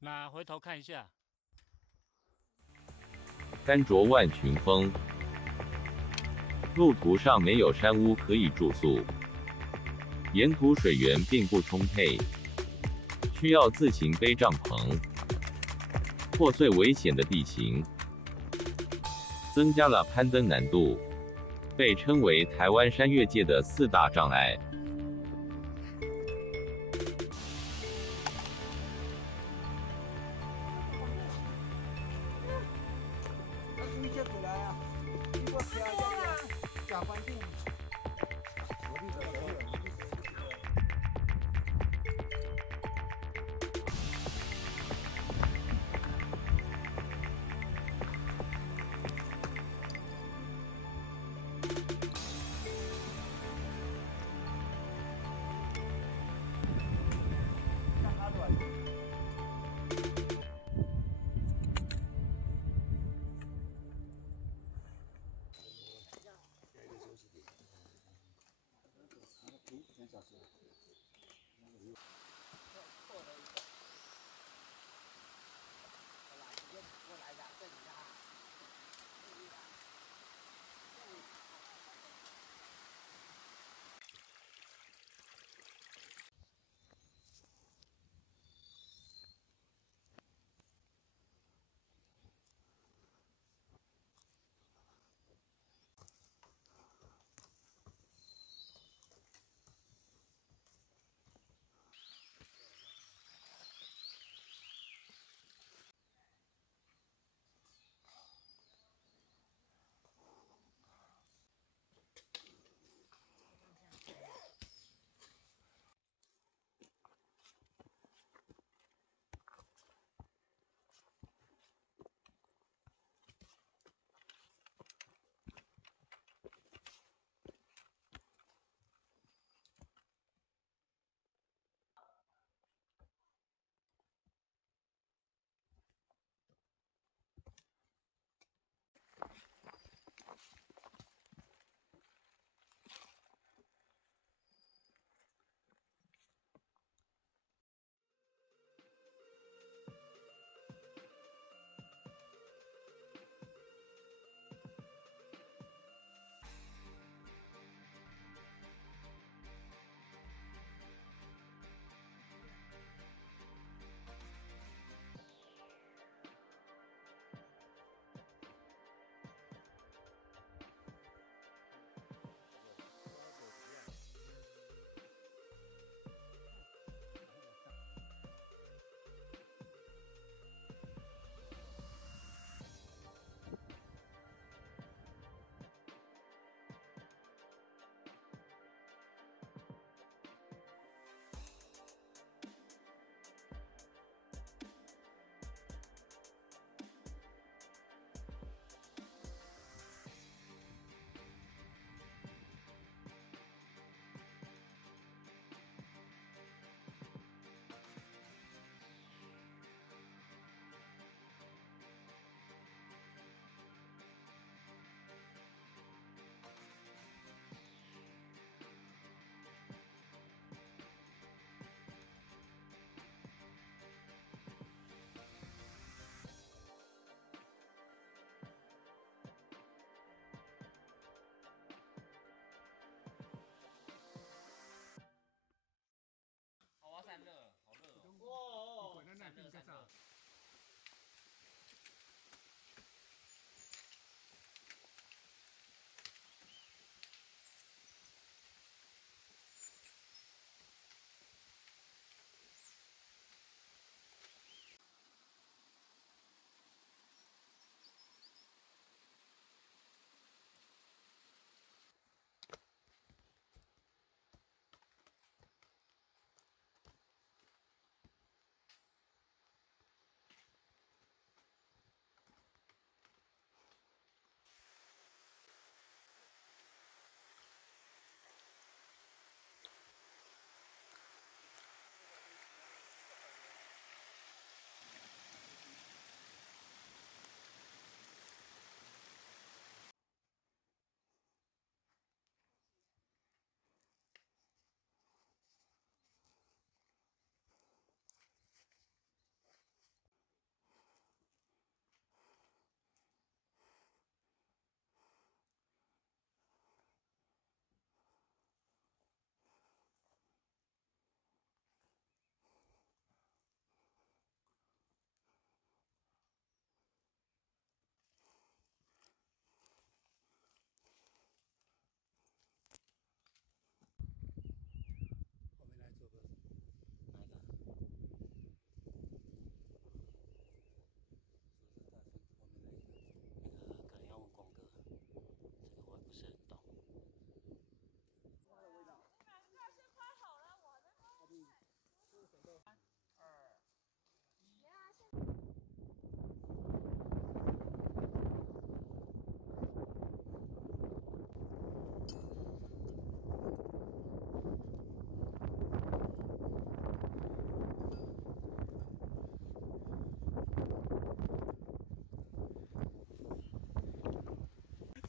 那回头看一下。甘卓万群峰，路途上没有山屋可以住宿，沿途水源并不充沛，需要自行背帐篷。破碎危险的地形，增加了攀登难度，被称为台湾山岳界的4大障碍。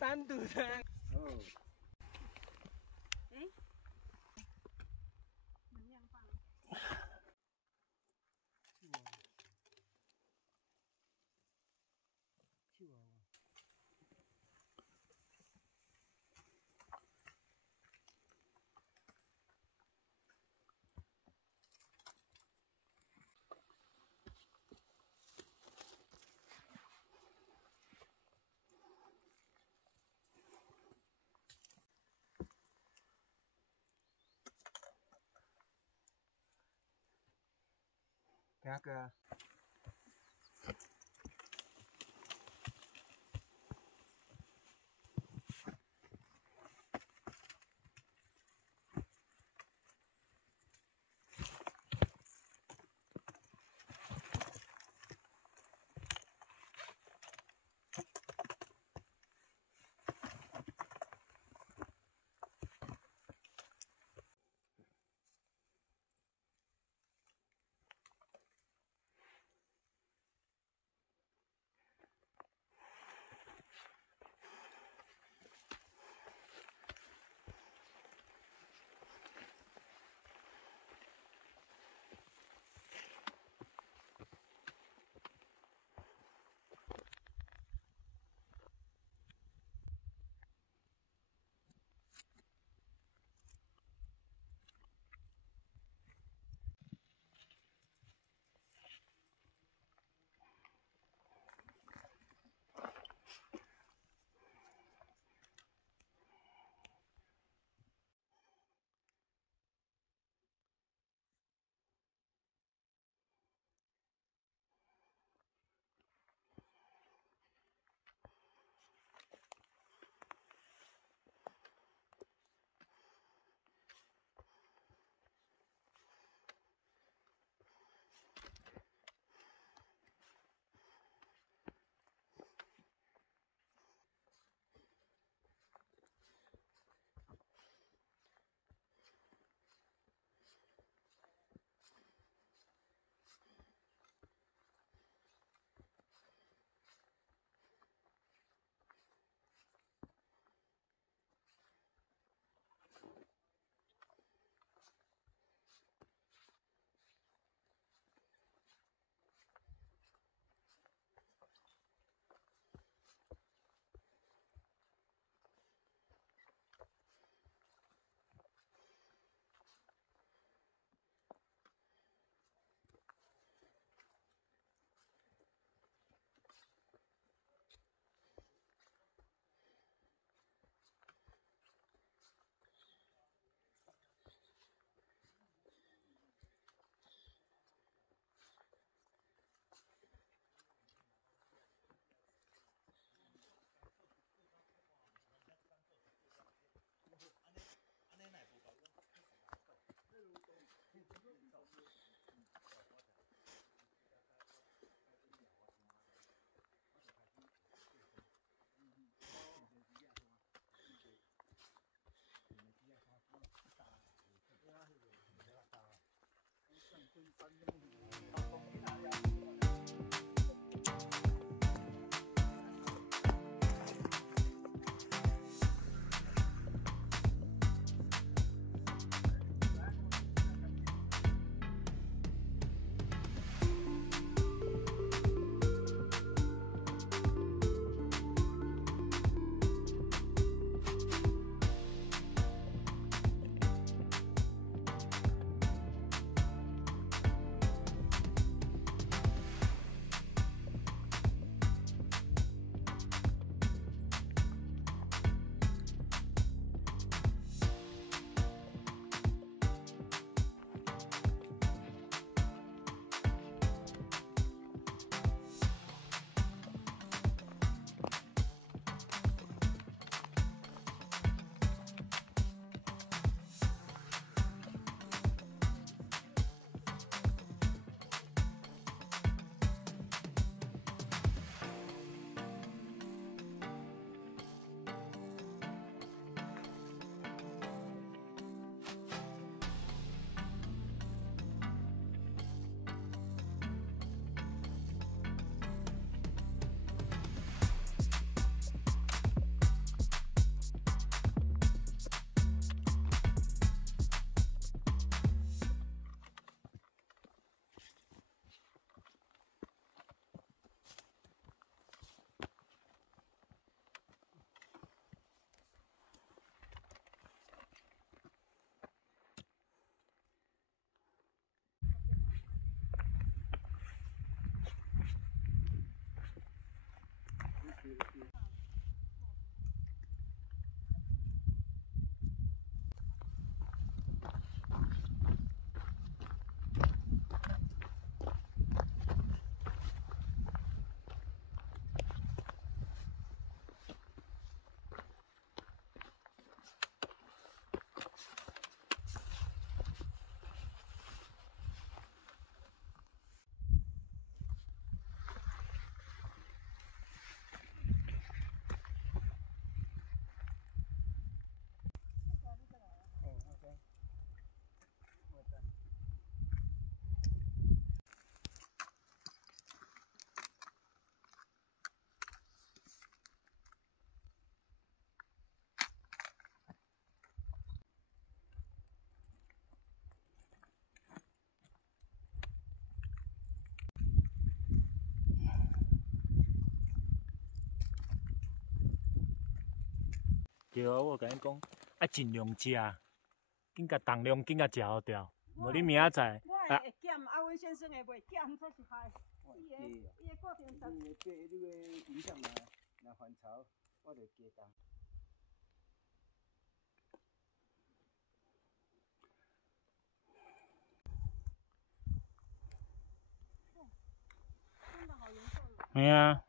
难度的。哦。哎，能量棒。去玩玩。给阿哥。对啊，我甲你讲，爱尽量食，紧甲重量紧甲食好掉，无你明仔载我的会减，啊，阮先生的袂减，才是害。伊的固定值。你个影响若反潮，我就加重。真的好严重哦。哎呀。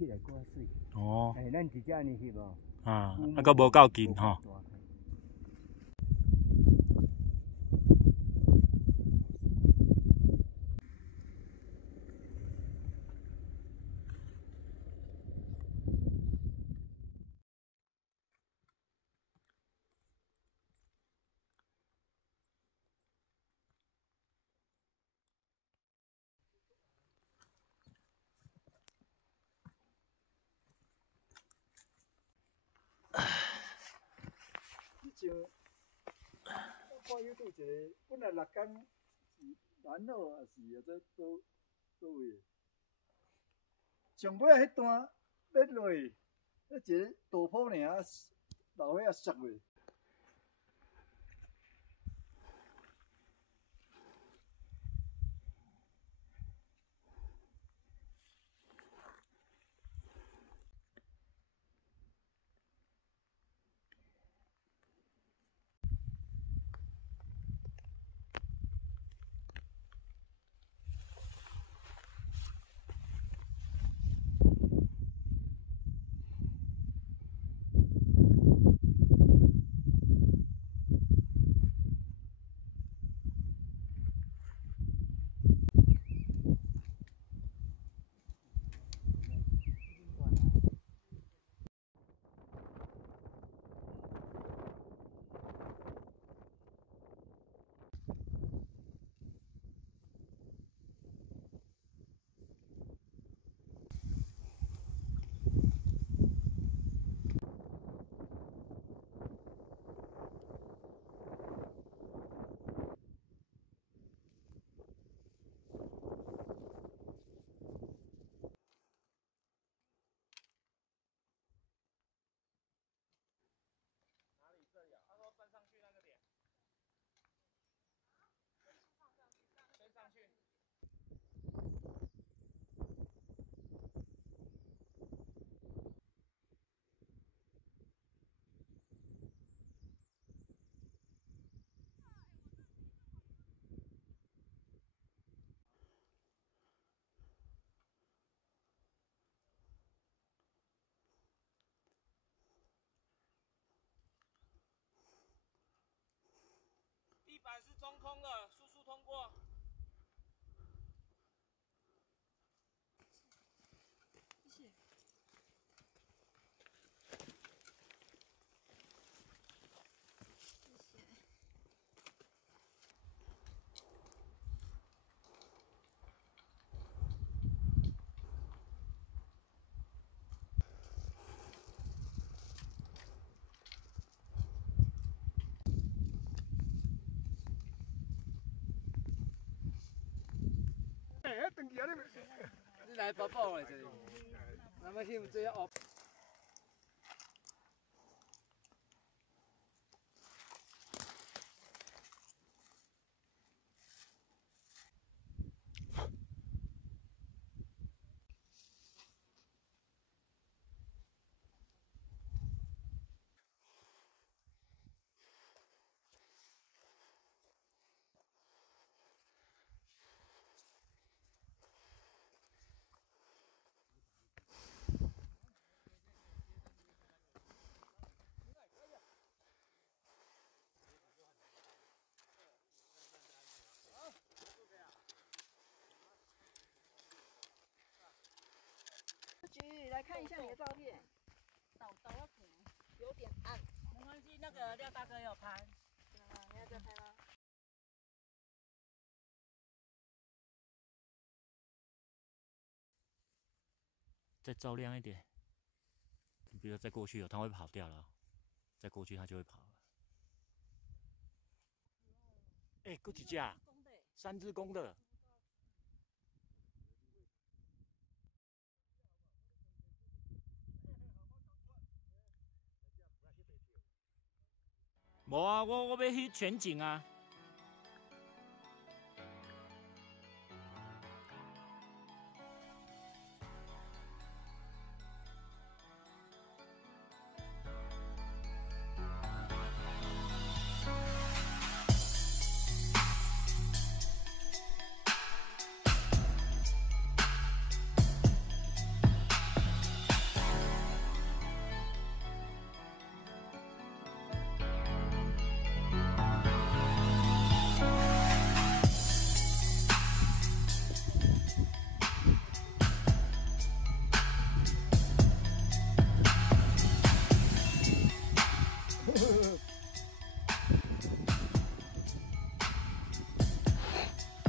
起来够水。哦。咱直接安尼翕哦。啊，阁无够近吼。像我看 YouTube 一个，本来6工是南澳还是或者倒位？上尾迄段要落，迄一个大坡尔，老伙仔摔落。地板是中空的，速速通过。谢谢。你来包包的这里，那么翕最后。来看一下你的照片，有点暗。没关系，那个廖大哥有拍。你要再拍吗？再照亮一点。你不要再过去哦，它会跑掉了。再过去它就会跑了。哎，够几架？3只公的。无啊，我要去全景啊。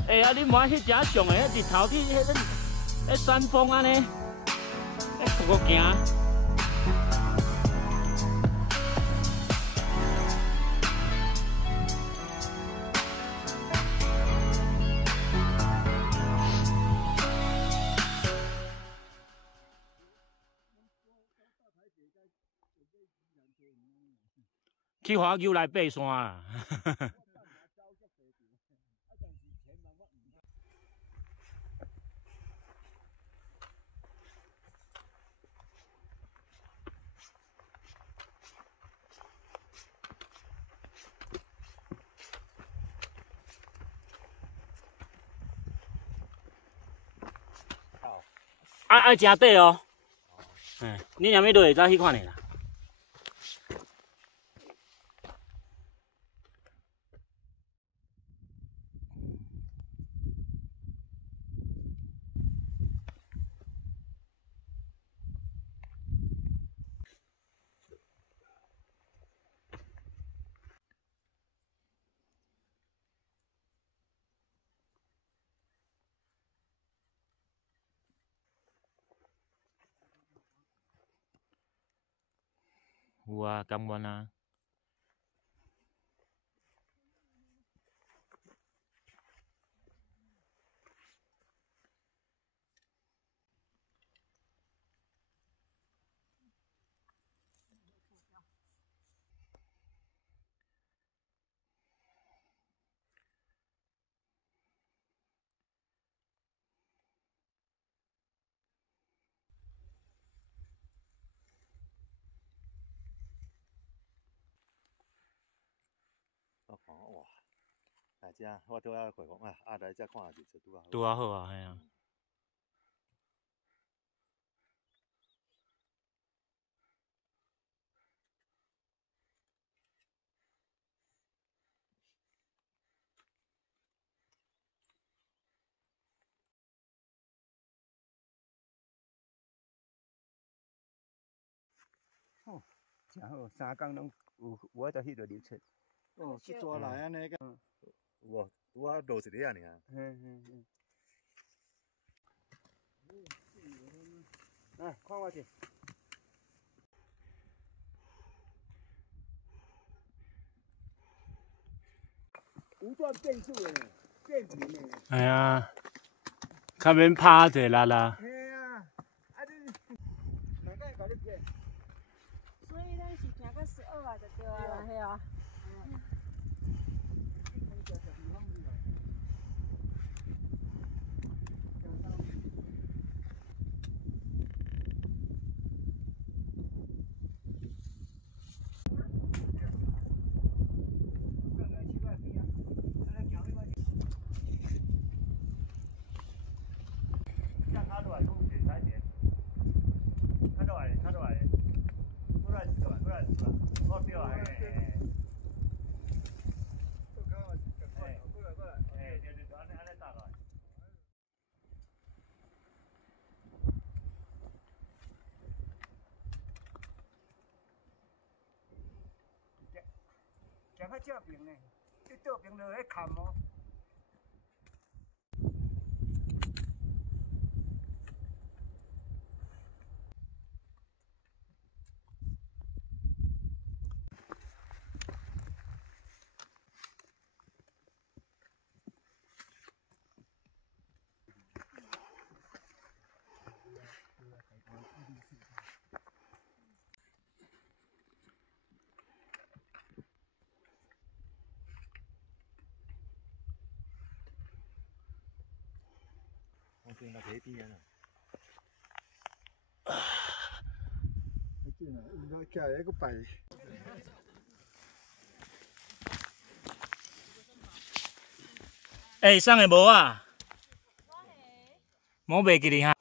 哎呀，你莫迄只上诶，日头去迄山峰安尼，迄个行。去华球来爬山啦。爱真短哦，你若要落会早去看你啦。有啊，甘愿啊。我看哇，来遮我拄仔回讲来遮看日出拄啊好。拄啊好啊，嘿啊。哦，真好，3工拢有法度翕到日出。哦，一抓来安尼个。有哦，拄仔落一日啊尔。来，看我去。不断变数诶，变频诶。哎呀，较免拍者力啦。嘿啊，你哪个搞你骗？所以咱是行到12啊，就对啊啦，嘿啊。行较正平呢，你倒平就迄坎哦。我最近在这边啊。你见啊，应该加一个白。哎，送的无啊？无袂记哩哈。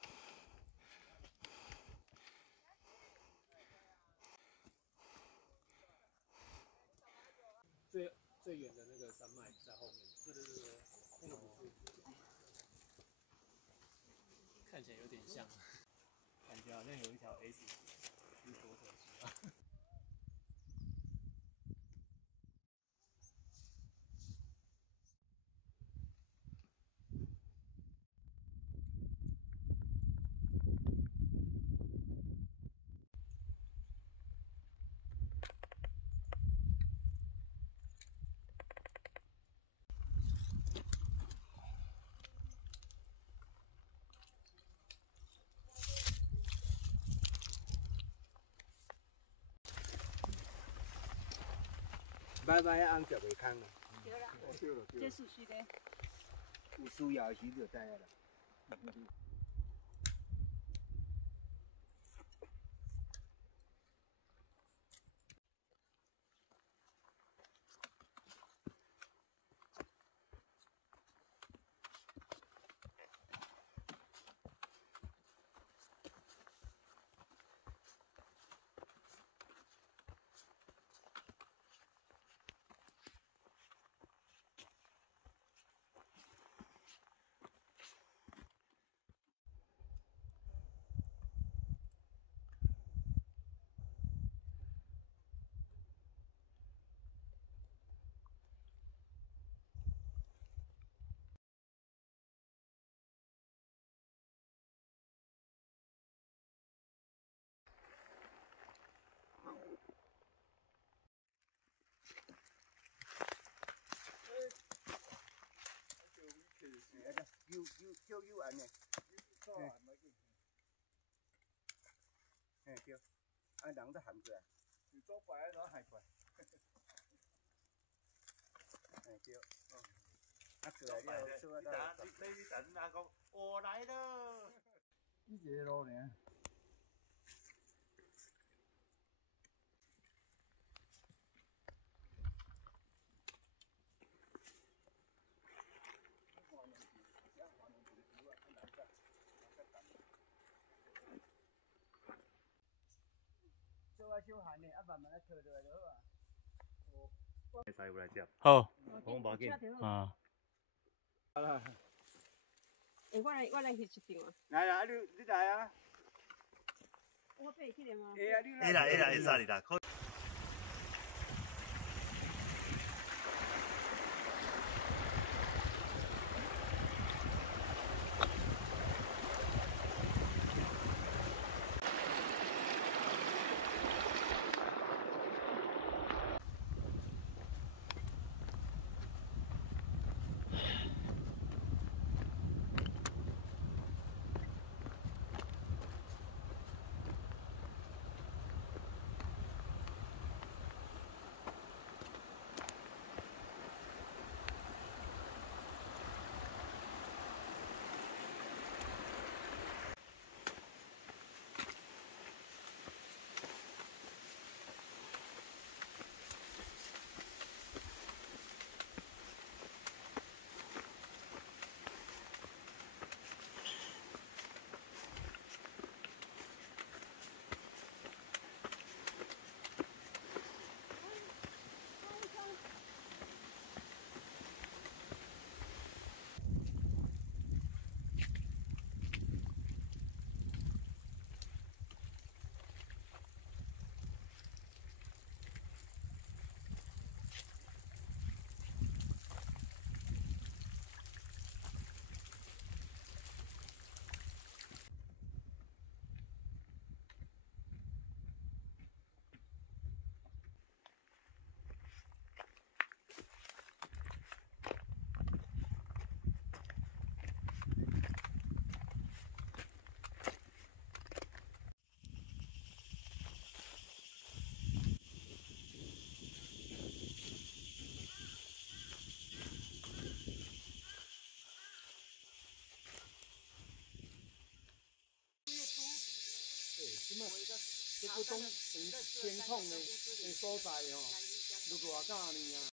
最远的那个山脉在后面。对，那个不是，看起来有点像，感觉好像有一条 S 是左手区啊。摆摆红就袂空了，对啦，对了对了，这属实的。有需要时就知啊啦。叫安尼，嘿对，啊人都含过来，你做白然后海怪，嘿对，啊过来了，做啊到。你等阿公，我来了。一节路呢。做啊小汉的，啊慢慢啊拖落来就好啊。师傅来接，好，我无要紧。啊。哎，我来翕一张啊。来啦，你来啊！我爬起来吗？会啊，你来。会啦，会使啦。不懂天空的所在吼，如偌早年啊，